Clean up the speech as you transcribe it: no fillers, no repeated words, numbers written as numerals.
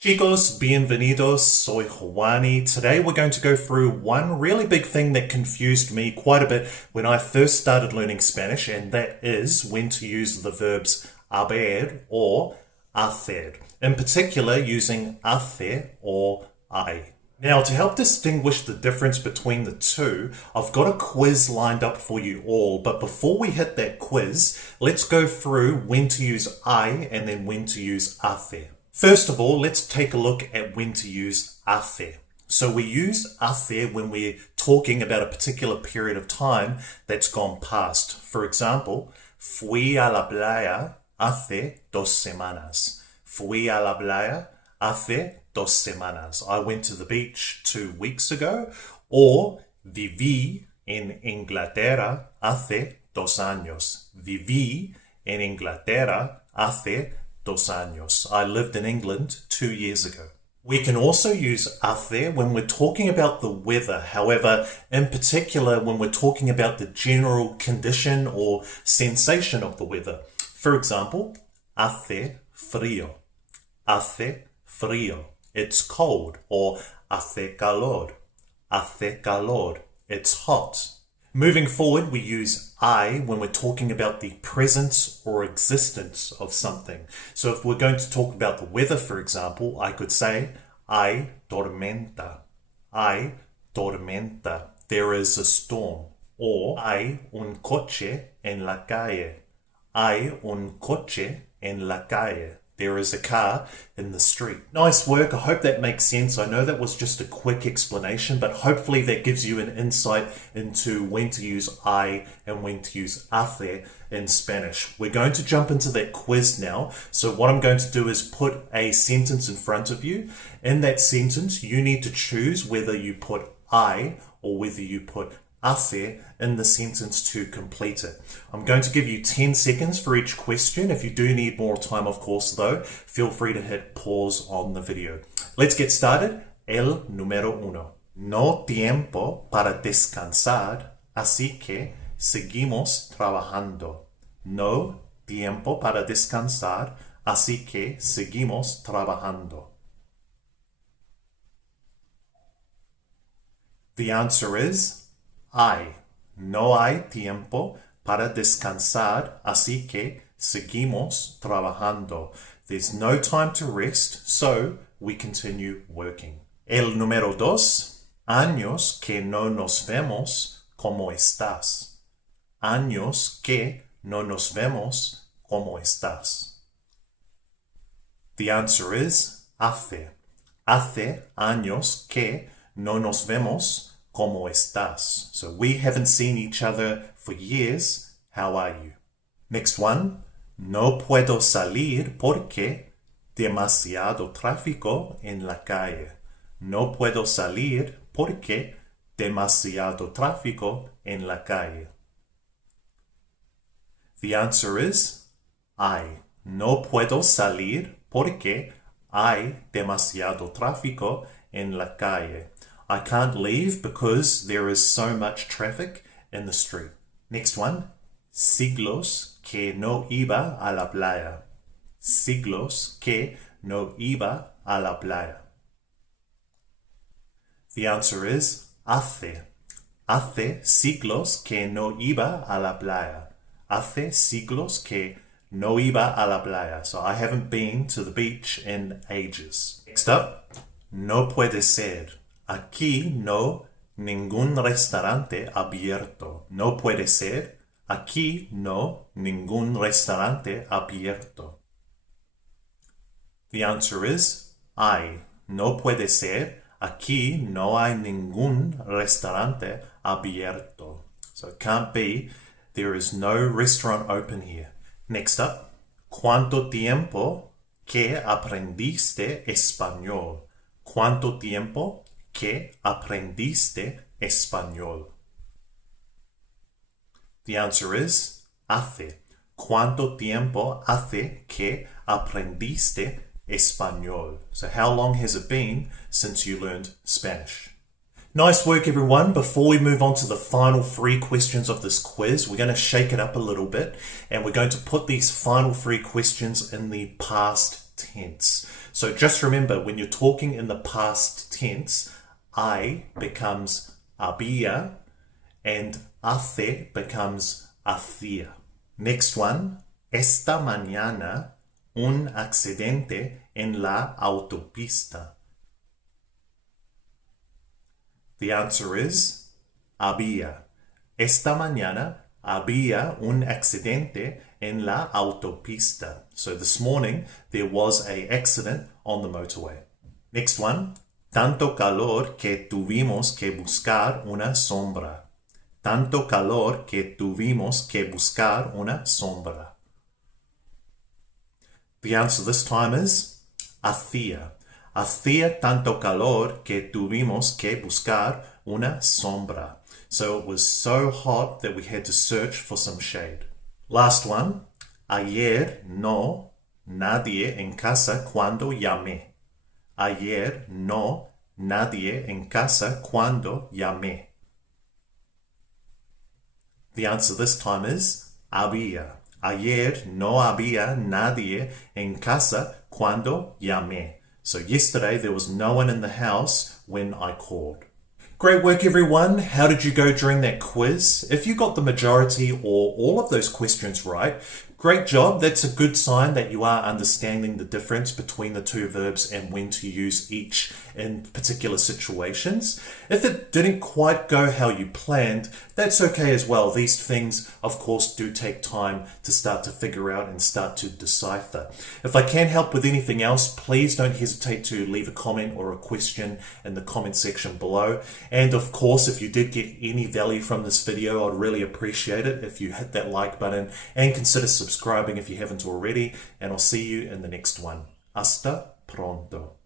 Chicos, bienvenidos, soy Juani. Today we're going to go through one really big thing that confused me quite a bit when I first started learning Spanish, and that is when to use the verbs haber or hacer. In particular, using hace or I. Now, to help distinguish the difference between the two, I've got a quiz lined up for you all, but before we hit that quiz, let's go through when to use I and then when to use hace. First of all, let's take a look at when to use hace. So we use hace when we're talking about a particular period of time that's gone past. For example, fui a la playa hace 2 semanas. Fui a la playa hace 2 semanas. I went to the beach 2 weeks ago. Or viví en Inglaterra hace 2 años. Viví en Inglaterra hace 2 años. I lived in England 2 years ago. We can also use hace when we're talking about the weather. However, in particular, when we're talking about the general condition or sensation of the weather. For example, hace frío. Hace frío. It's cold. Or hace calor. Hace calor. It's hot. Moving forward, we use I when we're talking about the presence or existence of something. So if we're going to talk about the weather, for example, I could say, hay tormenta. Hay tormenta. There is a storm. Or, hay un coche en la calle. Hay un coche en la calle. There is a car in the street. Nice work. I hope that makes sense. I know that was just a quick explanation, but hopefully that gives you an insight into when to use I and when to use hace in Spanish. We're going to jump into that quiz now. So what I'm going to do is put a sentence in front of you. In that sentence, you need to choose whether you put I or whether you put hace in the sentence to complete it. I'm going to give you 10 seconds for each question. If you do need more time, of course, though, feel free to hit pause on the video. Let's get started. El número uno. No tiempo para descansar, así que seguimos trabajando. No tiempo para descansar, así que seguimos trabajando. The answer is no hay tiempo para descansar, así que seguimos trabajando. There's no time to rest, so we continue working. El número dos. Años que no nos vemos, ¿cómo estás? Años que no nos vemos, ¿cómo estás? The answer is hace. Hace años que no nos vemos, ¿cómo estás? So we haven't seen each other for years. How are you? Next one. No puedo salir porque demasiado tráfico en la calle. No puedo salir porque demasiado tráfico en la calle. The answer is no puedo salir porque hay demasiado tráfico en la calle. I can't leave because there is so much traffic in the street. Next one. Siglos que no iba a la playa. Siglos que no iba a la playa. The answer is hace. Hace siglos que no iba a la playa. Hace siglos que no iba a la playa. So I haven't been to the beach in ages. Next up. No puede ser. Aquí no ningún restaurante abierto. No puede ser. Aquí no ningún restaurante abierto. The answer is no puede ser. Aquí no hay ningún restaurante abierto. So it can't be. There is no restaurant open here. Next up. ¿Cuánto tiempo que aprendiste español? ¿Cuánto tiempo que aprendiste español? The answer is hace. ¿Cuánto tiempo hace que aprendiste español? So how long has it been since you learned Spanish? Nice work, everyone. Before we move on to the final 3 questions of this quiz, we're going to shake it up a little bit, and we're going to put these final 3 questions in the past tense. So just remember, when you're talking in the past tense, I becomes había and hace becomes hacía. Next one, esta mañana un accidente en la autopista. The answer is había. Esta mañana había un accidente en la autopista. So this morning there was an accident on the motorway. Next one, tanto calor que tuvimos que buscar una sombra. Tanto calor que tuvimos que buscar una sombra. The answer this time is hacía. Hacía tanto calor que tuvimos que buscar una sombra. So it was so hot that we had to search for some shade. Last one. Ayer no nadie en casa cuando llamé. Ayer no nadie en casa cuando llamé. The answer this time is había. Ayer no había nadie en casa cuando llamé. So yesterday there was no one in the house when I called. Great work, everyone. How did you go during that quiz? If you got the majority or all of those questions right, great job. That's a good sign that you are understanding the difference between the two verbs and when to use each in particular situations. If it didn't quite go how you planned, that's okay as well. These things, of course, do take time to start to figure out and start to decipher. If I can help with anything else, please don't hesitate to leave a comment or a question in the comment section below. And of course, if you did get any value from this video, I'd really appreciate it if you hit that like button and consider subscribing if you haven't already. And I'll see you in the next one. Hasta pronto.